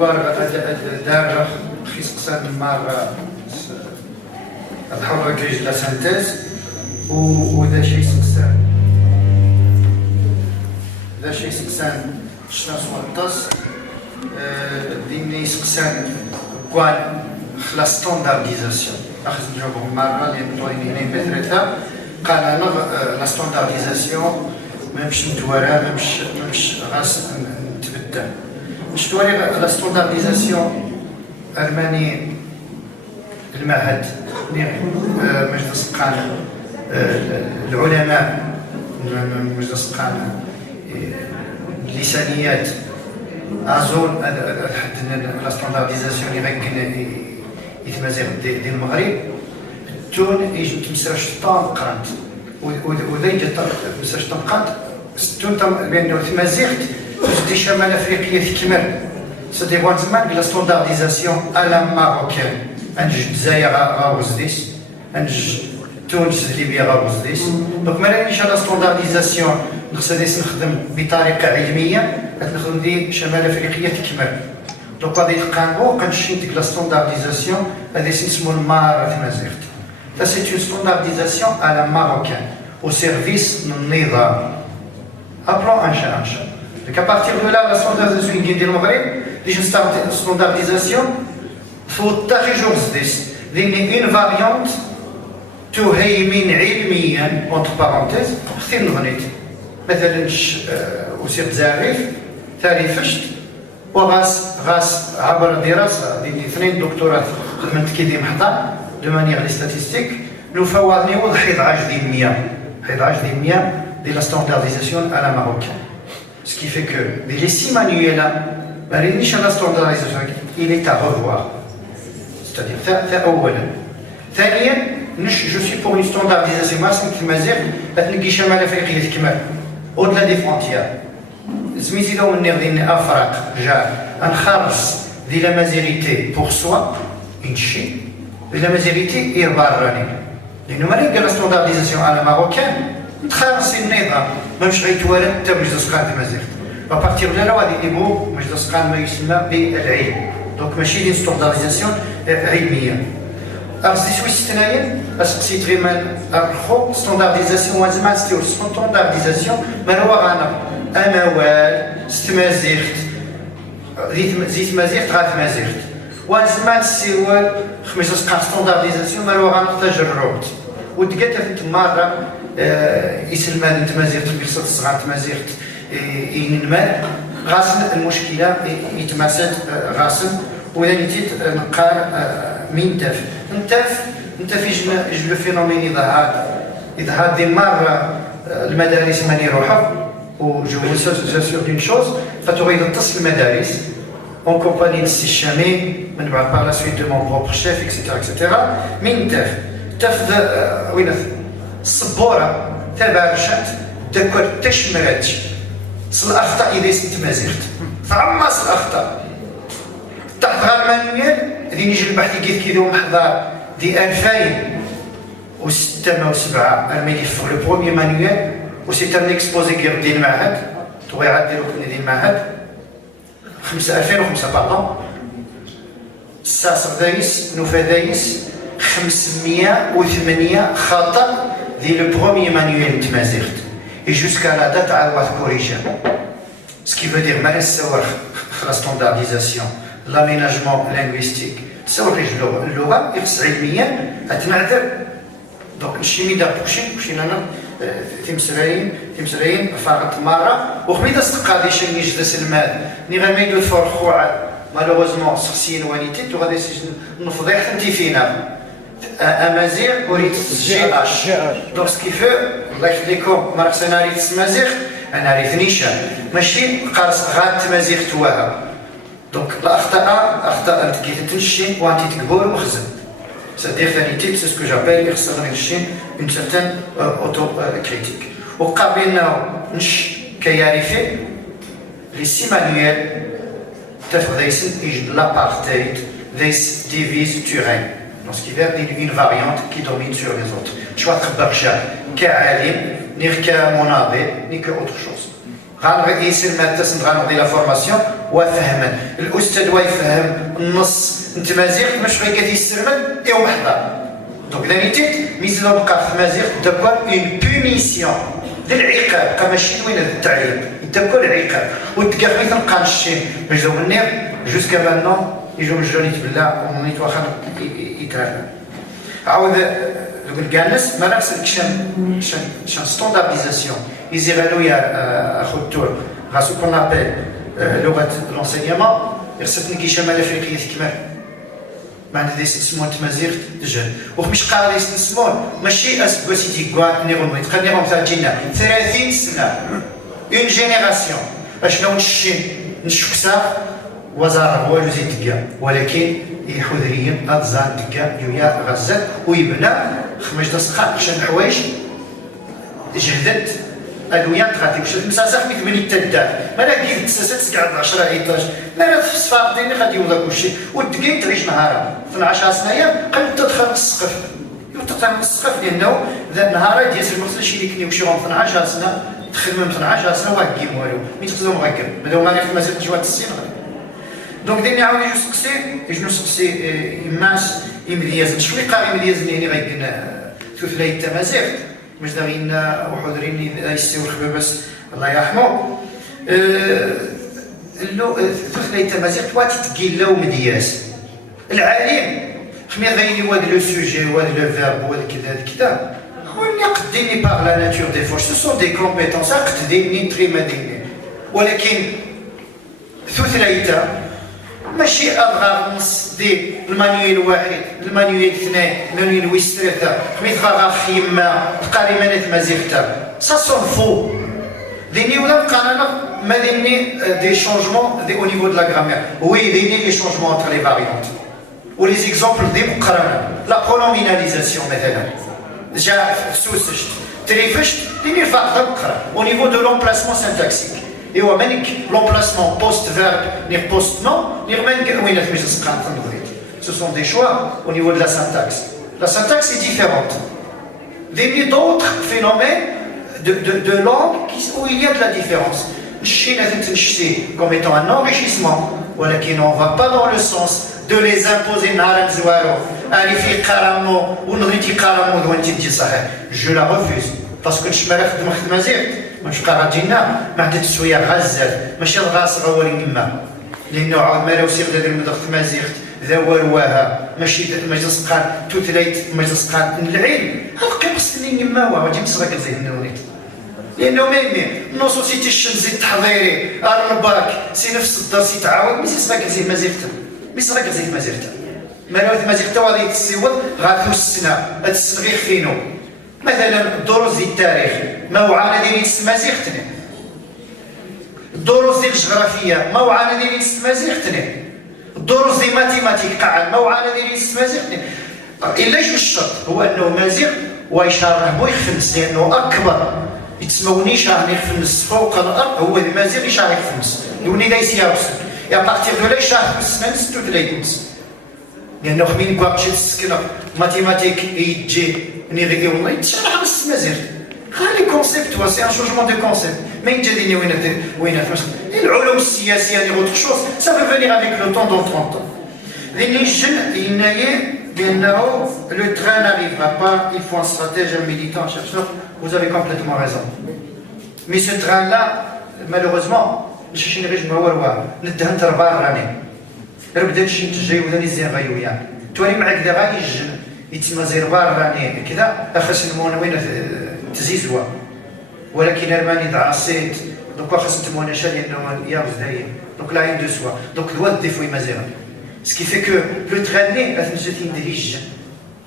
دار خصوصا مع الحركة لا سانتيز وذا شيء سكسان ذا شيء سكسان شناس ونطس ديني سكسان كوان خلا ستاندارديزاسيون أخذ نجاوبهم مرة لأن طويني هنا بثرتها قال أنا لا ستاندارديزاسيون ممش متورا ممش غاس نتبدل مش توري لا ستاندارديزاسيون أرماني المعهد مجلس القانون العلماء مجلس القانون اللسانيات أظن لا ستاندارديزاسيون يمكن يتمازغ ديال المغرب تون يجي تمسرش طان قرنت وذا يجي تمسرش طان قرنت تون بأنه تمازغت تجدي شمال أفريقيا تكمل سيدي بوان زمان لا ستاندارديزاسيون ألا ماروكان أنج الجزائر غاوزديس أنج تونس ليبيا غاوزديس دونك مالانيش على ستاندارديزاسيون نخصنيش نخدم بطريقة علمية نخدم دي شمال أفريقيا تكمل دونك غادي تلقاو كنشي ديك لا ستاندارديزاسيون هادي اسمو المار تمازيغت تا سي اون ستاندارديزاسيون على ماروكان au service النظام ابلون ان شاء دونك ابارتيغ دو لا لا ستاندارديزاسيون ديال المغرب ديجا ستاندارديزاسيون توضح جوزديس لأن إن فاريانت تهيمن علميا اونتر بارونتيز اختي نغنيت مثلا وسيط زاريف تعرفشت وغاس عبر دراسة ديال اثنين دكتوراه خدمت كيدي محضر دو مانيير لي ستاتيستيك لو فوضني وض 11% ديال لا ستاندارديزاسيون على ماروكان سكي في كو دي لي سي مانيويلا ما رينيش على ستاندارديزاسيون il est à revoir c'est-à-dire أولا ثانيا جو سي بور اون ستاندارديزاسيون ماسك المزيغ تنقي شمال افريقيا تكمل اودلا دي فرونتيير سميتي لو من دين افراق جا نخرص دي لا مازيريتي بور سوا انشي دي لا مازيريتي يرباراني لانه ما لقى لا ستاندارديزاسيون على ماروكان تخرص النظام ما مش غيتوالد حتى مجلس قانون المزيغ ابارتيغ de là غادي يجيبو مجلس قانون ما يسمى بالعلم دونك ماشي دي ستاندارديزاسيون علميه أرسي سويس تنايم أسقسيت غير من أرخو ستاندارديزاسيون وزمان ستيو ستاندارديزاسيون من هو غانا أموال ستمازيغت زيت مازيغت غات مازيغت وزمان ستيوال خميس قان ستاندارديزاسيون من هو غانا تجربت ودقات مرة يسلمان تمازيغت بيخصة الصغار تمازيغت ينمال غاسن المشكلة يتماسد غاسن وإذا نتيت نقار مينتف نتف يجلو فينومين إذا دي مرة المدارس ماني يروحوا وجو جاسور دين شوز فتغير تصل المدارس اون كومباني السي الشامي من بعد بار لا سويت دو مون بروبر شيف اكسيتيرا مينتف تف وين الصبورة تبع رشات دكر تشمرت صل الأخطاء إذا ستمازيغت فعماس الأخطاء تحت غير مانويل اللي نجي البحث كيدو محضر دي 2007 الملف لو بروميي مانويل وسي ان اكسبوزي كير ديال المعهد تبغي عاد ديرو كنا ديال المعهد 2005 باردون ساسر دايس نوفا دايس 508 خطأ ديال لو بروميي مانويل تمازيغت et jusqu'à la date à la corriger. Ce qui veut dire la standardisation, l'aménagement linguistique. C'est vrai que le loi est علميا أتنعذر. Donc الشيء ميدا بوشين أنا تمسرين فقط مرة وخميدا استقادي شيء يجلس المال نغميدو فرخوع malheureusement سخسين وانيتي تو غادي نفضيح انتي فينا أمازيغ أريد جي أش دونك سكيفو الله يخليكم مرة سناري تسمازيغ أنا ريت نيشان ماشي قارص غاد تمازيغ تواها دونك الأخطاء أنت كي تنشي وأنت تقبول وخزن c'est-à-dire ثاني تيب سي سكو جابيل يخصنا نشي اون سيرتان اوتو كريتيك وقابلنا نش كياريفي لي سي مانويل تفضيسن يجد لابارتايد ديس ديفيز تورين lorsqu'il y a une variante qui domine sur les autres. Je vois que Barcha, qu'Alim, ni que Monabe, ni que autre chose. Rendre ici le matin, c'est de la formation, وفهما. الاستاذ ويفهم النص التمازيغ باش غير كيسترمل ايوا محضر. دونك لانيتيت ميزلو بقى في مازيغ دابا اون بونيسيون ديال العقاب، بقى ماشي وين التعليق دابا العقاب وتلقى خميس نبقى نشي مجدو منير جوسكا مانون يجوا مجدو يتبلا ونيت واخا يتراجع. عاود دوك كاع الناس ما نفس شان ستاندارديزاسيون يزيغالو يا اخو الدور غاسو كون ابل لغه لونسينيامون يرسلتني كي شمال افريقيا كيما ما عندي سمون تمازيغ دجال وخمش قال لي سمون ماشي اسبو سيتي كوا نيرون يتقنيهم تاع جينا 30 سنه اون جينيراسيون باش نو نشكسا وزاره هو جوزي دكا ولكن يحذريا غزال دكا يويا غزال ويبنى خمس دقائق شن حوايج جهدت الويان غادي باش المساسه خميت بني تدار مالا كي تساسات تقعد 10 11 مالا في الصفار ديالي غادي يوضا كلشي والدكاين تعيش نهارها 12 سنه قد تدخل السقف تدخل السقف لانه نهار ديال المخزن شي اللي كنيوشيهم 12 سنه تخدم من 12 سنه واقيم والو مين تخدم مغكر مادام ما نعرف مازال جوات السين دونك ديني عاود يجو سقسي يجنو سقسي يماس يمدياز نشوي قاري مدياز اللي غيكنا ثلاثه التمازيغ مش داغين وحضرين يستوي الخبابس الله يرحمه ثلاثه التمازيغ توات تقيلاو مدياز العالم خمي غيني واد لو سوجي واد لو فيرب واد كذا ولي قديني باغ لا ناتور دي فورس سو سون دي كومبيتونس قديني تري مديني ولكن ثلاثه ماشي أضغط نص دي المانيويل واحد المانيويل اثنين المانيويل ويس ثلاثة خميت غاغا خيما تقاري مانات مازيغتا سا سون فو ديني ولا بقى انا ما ديني دي شونجمون دي او نيفو دو لا غرامير وي ديني لي شونجمون انتر لي فاريونت ولي زيكزومبل دي مقارنة لا برونوميناليزاسيون مثلا جا سوسشت تريفشت ديني الفرق مقارنة او نيفو دو لومبلاسمون سانتاكسيك ايوا مانيك لومبلاسمون بوست فيرب نير بوست نون نير مانيك وين تميز سقان تنضريت سو سون دي شوا او نيفو دو لا سانتاكس لا سانتاكس اي ديفيرونت دي دوطخ فينومين de langue où il y a de la différence. Chine est comme étant un enrichissement, ولكن on va pas dans le sens de les imposer نهار زوارو اللي في قرامو ونغريتي قرامو وانت تجي صحيح. Je la refuse parce que نشمل خدمة خدمة زيت مش قاعدينا ما عندك شويه غزال ماشي الغاص غوري يما لانه عاود ما راهو سير ديال المدرسه مازيغت ذا ورواها ماشي مجلس قال توتليت مجلس قال العلم هبقى مسكنين يما واجي مسرك زين نوريت لانه ميمي نو سوسيتي الشمزي التحضيري الرباك سي نفس الدرس يتعاود مي سيسراك زين مازيغت مي سراك زين مازيغت ما راهو مازيغت غادي تسيوط غاثو السنه هاد السنغيخ فينو مثلا الدروس ديال التاريخ موعانه ديال مازيغتني الدروس ديال الجغرافيه موعانه ديال مازيغتني الدروس ديال ماتيماتيك قاعد موعانه ديال مازيغتني الا جوج الشرط هو انه مازيغ ويشارع بو يخفنس لانه اكبر يتسمونيش راه يخفنس فوق الارض هو المازيغ يشارع يخفنس يوني ليس يوصل يا بارتيغ دو لا يشارع السنه ستو تلايكمس لانه خمين كوا مشيت السكنه ماتيماتيك يجي نيغي والله يتشرح بس مازيغ خلي كونسيبت هو سي ان شونجمون دو كونسيبت ما يجي وين العلوم السياسيه دي اوتر شوز سا فو فينير افيك لو طون دون 30 لاني الجن ينايي بانه لو تران ناريفرا با il faut un stratège un militant un chercheur vous avez complètement raison mais ce train là malheureusement مشي نغيش ما هو الواه ندهن تربار راني ربدا نمشي نتجاي ولا زين غيويا تواني معاك دابا يجن يتسمى زيربار راني كذا اخس المون وين تزيزوا ولكن الماني دعاسيت دونك خاص نتمونا شا لانه يا بزاين دونك لا عين دو سوا دونك الواد ديفوي مازال سكي في كو لو تغني اتمجتين دريج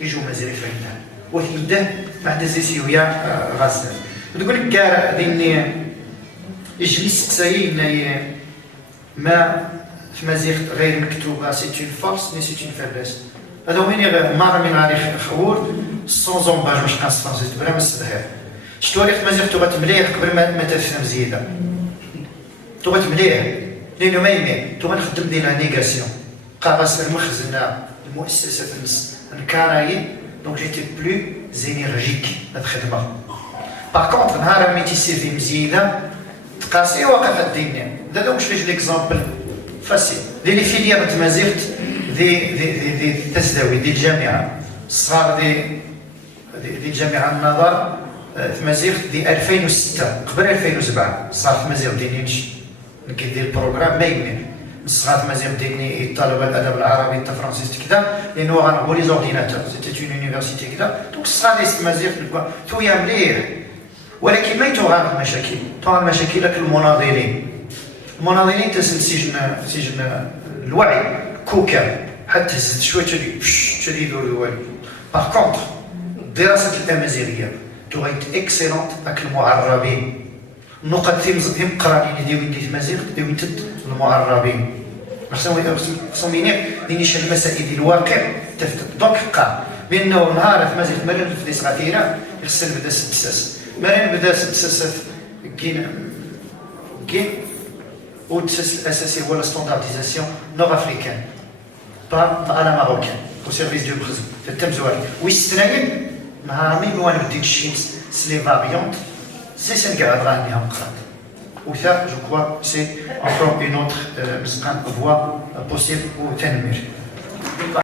يجو مازال فاينه وثيده بعد زيسيويا غازل تقول لك كاع ديني يجلس تسايي ما في مازيغ غير مكتوبه سي اون فورس مي سي اون فابليس هذا وين مره من غادي خور سون زومباج باش كنصفر بلا ما نستدهر شتو ريت مازيغ توبات مليح قبل ما تفهم زياده توبات مليح لانه ما يمي توبا نخدم ديال نيغاسيون قابس المخزن المؤسسه تنس نكاراي دونك جيتي بلو زينيرجيك هاد الخدمه باغ كونطخ نهار ميتي سيفي مزيانه تقاسي واقف الدنيا هذا واش ليكزامبل فاسي دي لي فيليير تمازيغت دي تزداوي دي الجامعه الصغار دي الجامعه النظر تمازيغت دي 2006 قبل 2007 صار تمازيغ دينيش كيدير البروغرام ما يمكن الصغار تمازيغ ديني الطلبه الادب العربي الفرنسي كذا لانه غنبغوا لي زورديناتور سيتي اون يونيفرسيتي كذا دونك الصغار ديال تمازيغ تويا مليح ولكن ما يتوغا المشاكل توغا المشاكل المناضلين تسل سجن الوعي كوكا حتى هزت شويه تشدي يدور الوالي باغ كونتر دراسه الامازيغيه تغيت اكسيلونت هاك المعربين النقط في مقرانين ديال وين تمازيغ ديال المعربين خصهم ينيش المسائل ديال الواقع دونك قام بانه نهار تمازيغ مرن في ديس غثيره خصنا نبدا سدساس مرن بدا سدساس كين والتسلسل الاساسي هو لا ستاندارديزاسيون نور افريكان با انا ماروكان او سيرفيس دو بريزون في التمزوار ويستناين نهار مي بوان بديك الشمس سلي فاريونت سي سنقعد غانيها مقرات وثا جو كوا سي encore une autre voie possible ou تنمير